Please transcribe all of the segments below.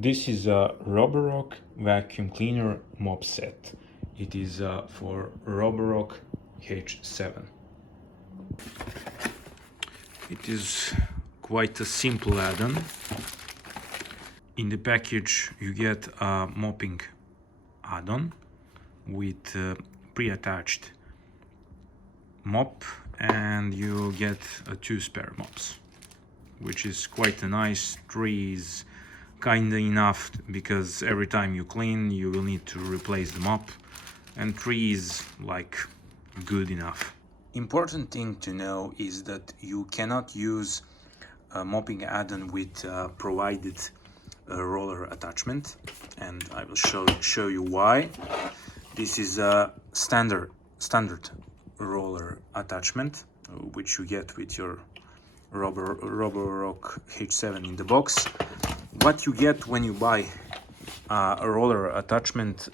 This is a Roborock vacuum cleaner mop set. It is for Roborock H7. It is quite a simple add-on. In the package you get a mopping add-on with pre-attached mop, and you get two spare mops, which is quite a nice. Three is kinda enough because every time you clean you will need to replace the mop, and 3 is like good enough. Important thing to know is that you cannot use a mopping add-on with provided roller attachment, and I will show you why. This is a standard roller attachment which you get with your Roborock H7 in the box. What you get when you buy a roller attachment,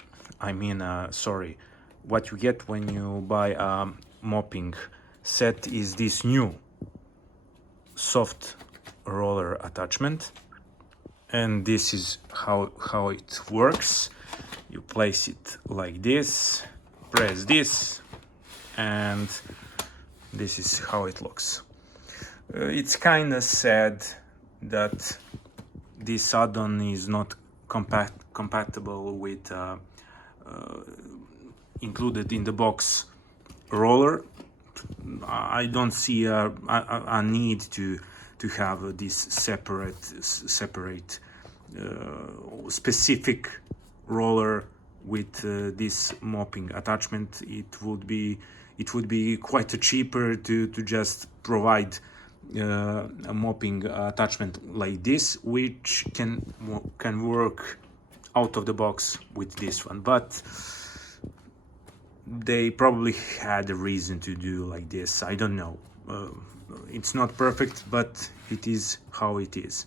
what you get when you buy a mopping set is this new soft roller attachment, and this is how it works. You place it like this, press this, and this is how it looks. It's kind of sad that this add-on is not compatible with included in the box roller. I don't see a need to have this separate specific roller with this mopping attachment. It would be quite cheaper to just provide a mopping attachment like this, which can work out of the box with this one, but they probably had a reason to do like this. I don't know. It's not perfect, but it is how it is.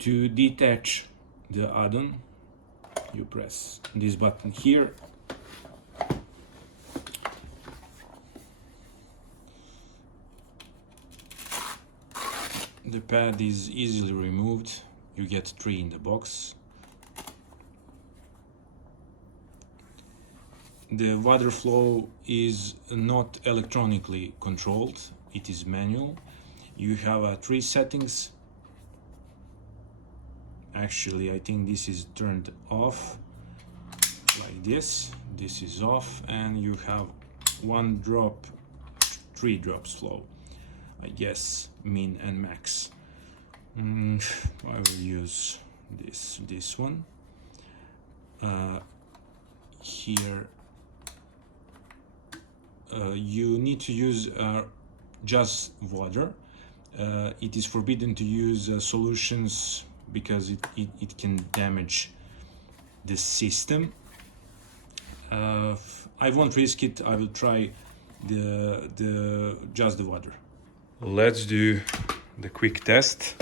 To detach the add-on, you press this button here. The pad is easily removed. You get 3 in the box. The water flow is not electronically controlled, it is manual. You have 3 settings. Actually, I think this is turned off like this. This is off, and you have 1 drop, 3 drops flow. I guess min and max. I will use this one. Here you need to use just water. It is forbidden to use solutions because it can damage the system. I won't risk it. I will try just the water. Let's do the quick test.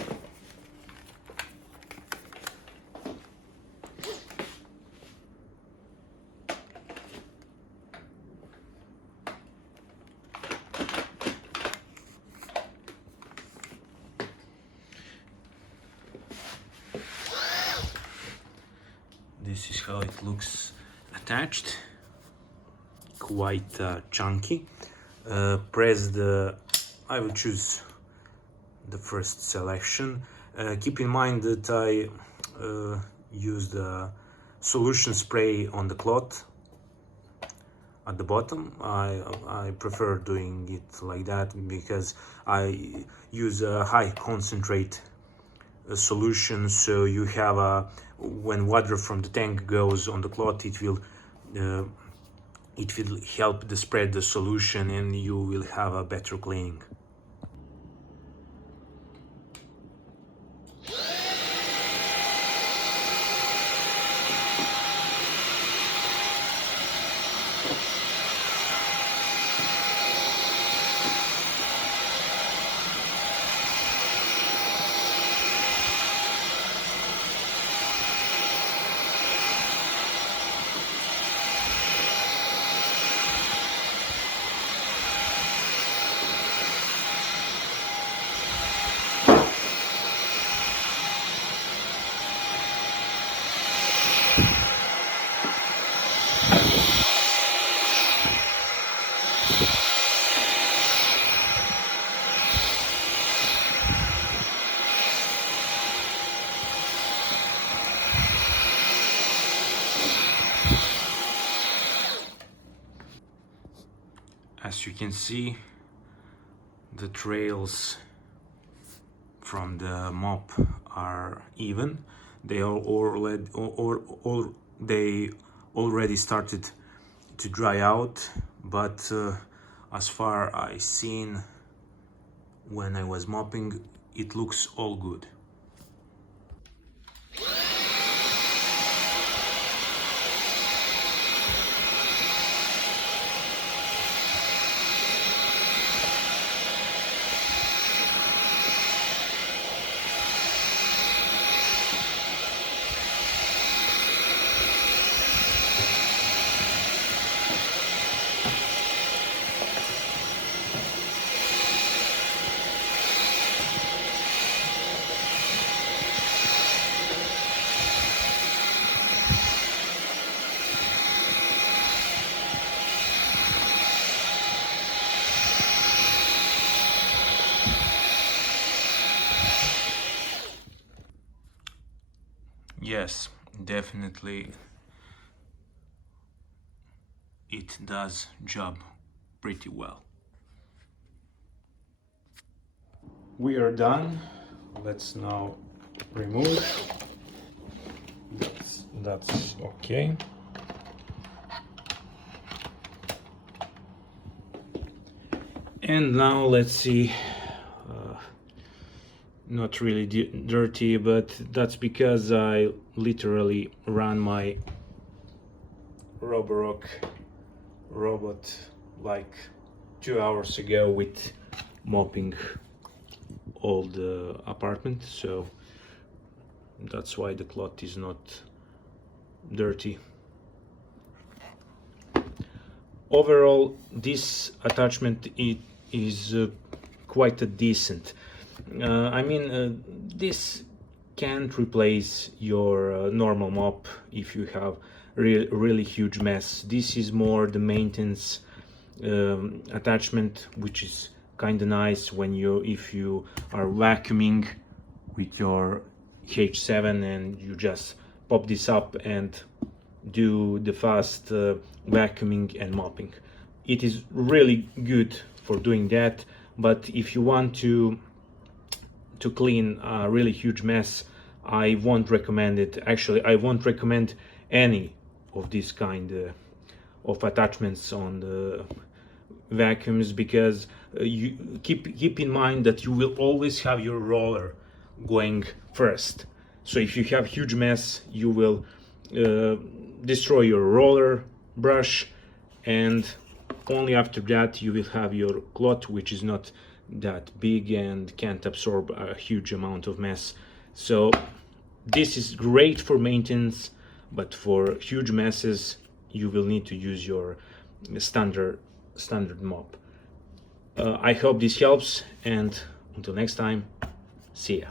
This is how it looks attached. Quite chunky. I will choose the first selection. Keep in mind that I used a solution spray on the cloth at the bottom. I prefer doing it like that because I use a high concentrate solution, so you have when water from the tank goes on the cloth, it will help to spread the solution, and you will have a better cleaning. As you can see, the trails from the mop are even. They are already started to dry out, but as far I seen when I was mopping, it looks all good. Yes, definitely it does job pretty well. We are done. Let's now remove. That's okay. And now let's see. Not really dirty, but that's because I literally ran my Roborock robot like 2 hours ago with mopping all the apartment, so that's why the cloth is not dirty. Overall, this attachment is quite a decent. I mean, this can't replace your normal mop if you have really huge mess. This is more the maintenance attachment, which is kind of nice when if you are vacuuming with your H7 and you just pop this up and do the fast vacuuming and mopping. It is really good for doing that, but if you want to clean a really huge mess, I won't recommend it. Actually, I won't recommend any of this kind of attachments on the vacuums, because you keep in mind that you will always have your roller going first. So if you have huge mess, you will destroy your roller brush, and only after that you will have your cloth, which is not that big and can't absorb a huge amount of mess. So this is great for maintenance, but for huge messes you will need to use your standard mop. I hope this helps, and until next time, see ya.